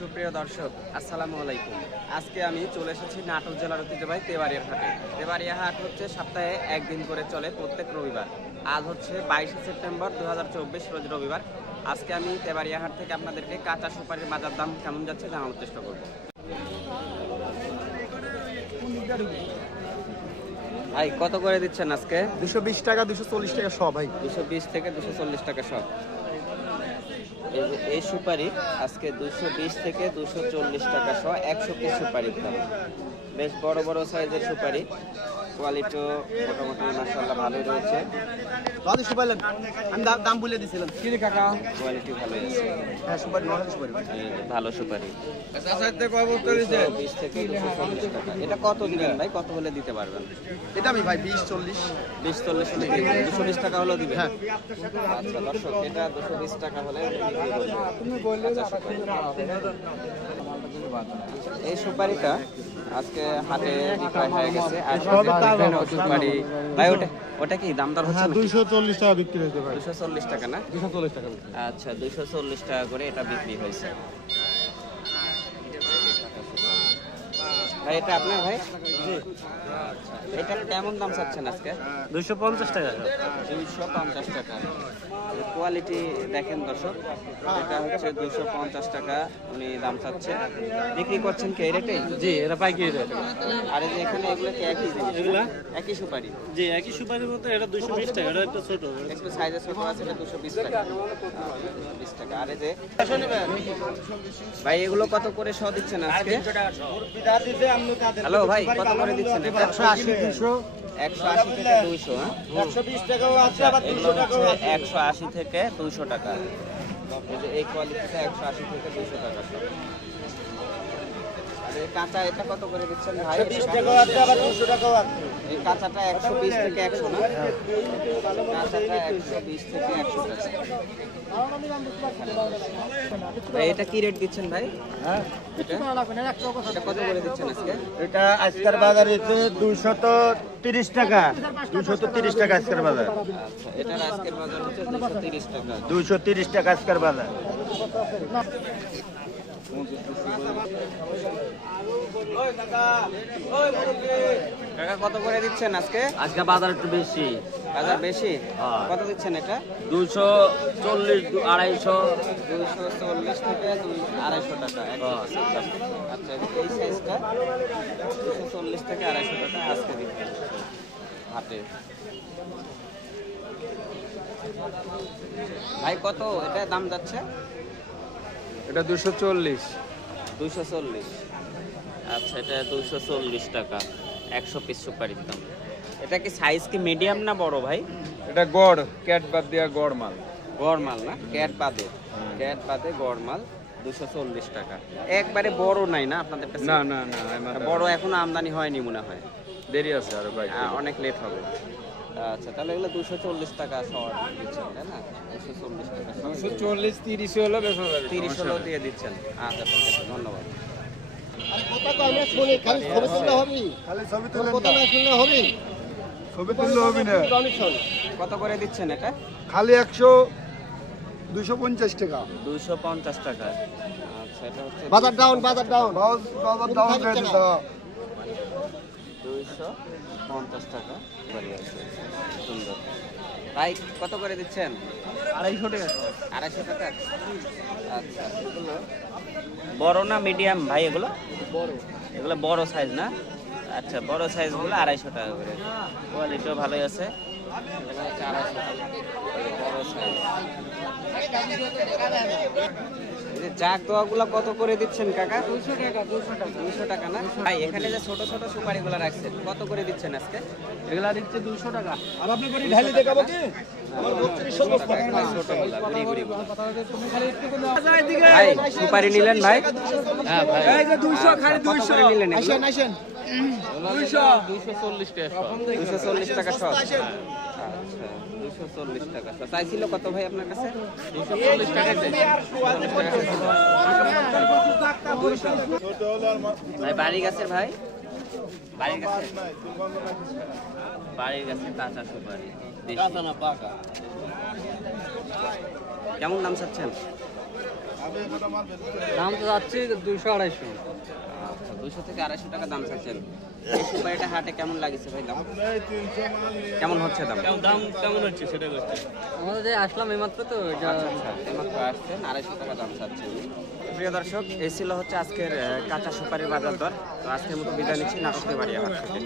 সুপ্রিয় দর্শক আসসালামু আলাইকুম। আজকে আমি চলে এসেছি নাটোর জেলার ঐতিহ্যবাহী তেবাড়িয়ার হাটে। তেবাড়িয়া হাট হচ্ছে সপ্তাহে একদিন করে চলে প্রত্যেক রবিবার। আজ হচ্ছে বাইশে সেপ্টেম্বর দু হাজার চব্বিশ রোজ রবিবার। আজকে আমি তেবাড়িয়া হাট থেকে আপনাদেরকে কাঁচা সুপারির বাজার দাম কেমন যাচ্ছে জানানোর চেষ্টা করব। ভাই কত করে দিচ্ছেন আজকে? দুশো বিশ টাকা দুশো চল্লিশ টাকা সব ভাই। দুশো বিশ থেকে দুশো চল্লিশ টাকা সব। এই সুপারি আজকে দুশো থেকে দুশো টাকা সহ একশো পিস সুপারি খাবে। বেশ বড় বড় সাইজের সুপারি। কোয়ালিটিও মোটামুটি মাসাল্লাহ ভালোই রয়েছে। দাদু সুপাইলেন আমি দাম- দাম বলে দিছিলাম। কি রে কাকা? কোয়ালিটি আছে। হ্যাঁ সুপারি নয় সুপারি। ভালো সুপারি। বিশ থেকে দুশো চল্লিশ টাকা। এটা কত দিবেন ভাই? কত হলে দিতে পারবেন? এটা আমি ভাই বিশ চল্লিশ। বিশ চল্লিশ হলে দিবেন। দুশো বিশ টাকা হলেও দিবেন? হ্যাঁ। আচ্ছা দর্শক এটা দুশো বিশ টাকা হলে আচ্ছা। এই সুপারিটা আজকে হাতে বিক্রয় হয়ে গেছে। আর ওষুধ সুপারি ভাই ওটা ওটা কি দাম দর হচ্ছে হ্যাঁ দুইশো চল্লিশ টাকা বিক্রি হয়েছে ভাই। 240 টাকা না? দুশো চল্লিশ টাকা। আচ্ছা দুশো চল্লিশ টাকা করে এটা বিক্রি হয়েছে। ভাই এটা আপনার ভাই? এটা কেমন দাম চাচ্ছেন আজকে? দুইশো পঞ্চাশ টাকা। দুইশো পঞ্চাশ টাকা। কোয়ালিটি দেখেন দর্শক এটা হচ্ছে দুইশো পঞ্চাশ টাকা উনি দাম চাচ্ছে। বিক্রি করছেন কি এই রেটেই জি এটা পাইকারি রেট আর এই যে এখানে এগুলো কি একই জিনিস? এগুলা? একই সুপারি? জি একই সুপারির মতো এটা দুইশো বিশ টাকা এটা একটু ছোট। একটু সাইজে ছোট আছে এটা দুশো বিশ টাকা। বিশ টাকা। আর এই যে ভাই এগুলো কত করে শ দিচ্ছেন আজকে? হ্যালো ভাই কত করে দিচ্ছেন? একশো আশি দুশো একশো আশি থেকে দুইশো একশো আশি থেকে দুইশো টাকা। এই কোয়ালিটিটা একশো আশি থেকে দুইশো টাকা। কাঁচা এটা কত করে দিচ্ছেন ভাই? এই কাঁচাটা একশো বিশ থেকে একশো না? কাঁচাটা একশো বিশ থেকে একশো টাকা। এটা কি রেট দিচ্ছেন ভাই? এটা? এটা কত করে দিচ্ছেন আজকে? এটা আজকের বাজারে দুইশত তিরিশ টাকা। দুইশত তিরিশ টাকা আজকের বাজার। আচ্ছা এটার আজকের বাজার হচ্ছে দুশো তিরিশ টাকা। দুইশো তিরিশ টাকা আজকের বাজার। কাকা কত করে দিচ্ছেন আজকে? আজকে বাজার একটু বেশি। বাজার বেশি? হ্যাঁ। কত দিচ্ছেন এটা? দুইশো চল্লিশ আড়াইশো। দুইশো চল্লিশ থেকে আড়াইশো টাকা হ্যাঁ। আচ্ছা এই সাইজটা দুশো চল্লিশ থেকে আড়াইশো টাকা আজকে দিচ্ছেন হাটে। ভাই কত? এটা দাম যাচ্ছে? এটা দুশো চল্লিশ। দুইশো চল্লিশ। আচ্ছা এটা দুইশো চল্লিশ টাকা। একশো পিস সুপারির দাম এটা কি সাইজ কি মিডিয়াম না বড় ভাই? এটা গড় ক্যাট বাদ দিয়া গড় মাল। গড় মাল না? ক্যাট বাদে। ক্যাট বাদে গড় মাল দুশো চল্লিশ টাকা। একবারে বড় নাই না আপনাদের কাছে? না না না বড় এখনও আমদানি হয়নি মনে হয়। দেরি আছে আরও ভাই আহ, অনেক লেট হবে। আচ্ছা তাহলে এগুলো দুশো চল্লিশ টাকা শর্ট দিচ্ছেন তাই না? দুশো চল্লিশ টাকা দুশো চল্লিশ তিরিশ হলো বেশ তিরিশ হলো দিয়ে দিচ্ছেন। আচ্ছা ঠিক আছে ধন্যবাদ। খালি ছবি তুলে হবে। ছবি তুললে হবে না। কত করে দিচ্ছেন এটা? খালি একশো দুশো পঞ্চাশ টাকা। দুশো পঞ্চাশ টাকা। আচ্ছা এটা হচ্ছে বাজার ডাউন বাজার ডাউন বাজার ডাউন দুইশো পঞ্চাশ টাকা বাড়ি আছে। সুন্দর। ভাই কত করে দিচ্ছেন? আড়াইশো টাকা। আড়াইশো টাকা? আচ্ছা এগুলো? বড় না মিডিয়াম ভাই এগুলো? বড়। এগুলো বড় সাইজ না? আচ্ছা বড় সাইজগুলো আড়াইশো টাকা করে। কোয়ালিটিও ভালোই আছে। এগুলো হচ্ছে আড়াইশো টাকা। বড় সাইজ জাগ দোয়াগুলো কত করে দিচ্ছেন কাকা? দুশো টাকা দুশো টাকা। দুশো টাকা না? ভাই এখানে যে ছোট ছোট সুপারিগুলো রাখছেন কত করে দিচ্ছেন আজকে? এগুলা দিচ্ছে দুশো টাকা। আর আপনি করে ঢালি দেখাবো কি? ভাই সুপারি নিলেন ভাই? হ্যাঁ ভাই। দুইশো খালি দুইশো। নিলেন আসেন আসেন। দুইশো চল্লিশ টাকা দুইশো চল্লিশ টাকা আচ্ছা দুইশো চল্লিশ টাকা চাইছিল কত ভাই আপনার কাছে? দুইশো চল্লিশ টাকা ভাই বাড়ি গাছের ভাই? বাড়ির গাছে কাঁচা সুপারি দেশি। না পাকা। কেমন দাম চাচ্ছেন? দাম তো যাচ্ছে দুইশো আড়াইশো। আচ্ছা দুশো থেকে আড়াইশো টাকা দাম চাচ্ছেন সুপারিটা হাটে কেমন লাগিছে ভাই দাম? কেমন হচ্ছে দাম? দাম কেমন হচ্ছে সেটা করছে। আমাদের যে আসলাম এইমাত্র তো এটা আচ্ছা আচ্ছা এইমাত্র আসছেন আড়াইশো টাকা দাম চাচ্ছে প্রিয় দর্শক এই ছিল হচ্ছে আজকের কাঁচা সুপারির বাজার দর। তো আজকের মতো বিদায় নিচ্ছি নাটকের বাড়ি থেকে